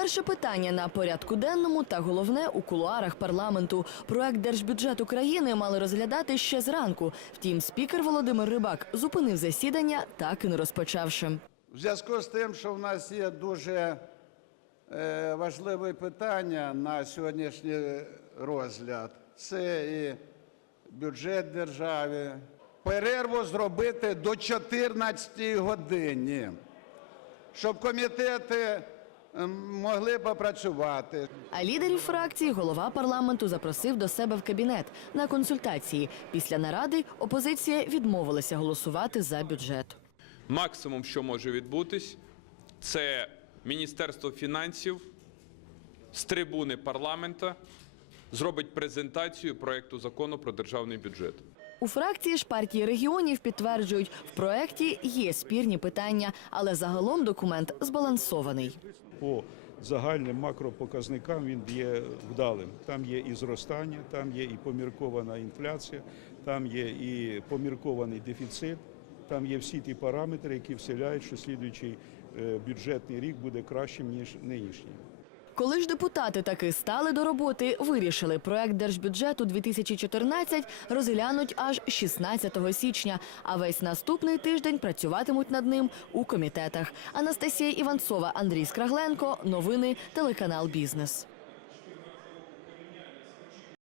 Перше питання на порядку денному та головне у кулуарах парламенту. Проект держбюджету країни мали розглядати ще зранку. Втім, спікер Володимир Рибак зупинив засідання, так і не розпочавши. В зв'язку з тим, що в нас є дуже е, важливе питання на сьогоднішній розгляд, це і бюджет держави. Перерву зробити до 14 годині, щоб комітети могли попрацювати. А лідерів фракцій голова парламенту запросив до себе в кабінет на консультації. Після наради опозиція відмовилася голосувати за бюджет. Максимум, що може відбутись, це Міністерство фінансів з трибуни парламента зробить презентацію проекту закону про державний бюджет. У фракції ж партії регіонів підтверджують, в проекті є спірні питання, але загалом документ збалансований. По загальним макропоказникам він є вдалим. Там є і зростання, там є і поміркована інфляція, там є і поміркований дефіцит, там є всі ті параметри, які вселяють, що слідуючий е, бюджетний рік буде кращим ніж нинішній. Коли ж депутати таки стали до роботи, вирішили проект держбюджету 2014 розглянуть аж 16 січня. А весь наступний тиждень працюватимуть над ним у комітетах. Анастасія Іванцова, Андрій Скрагленко. Новини телеканал Бізнес.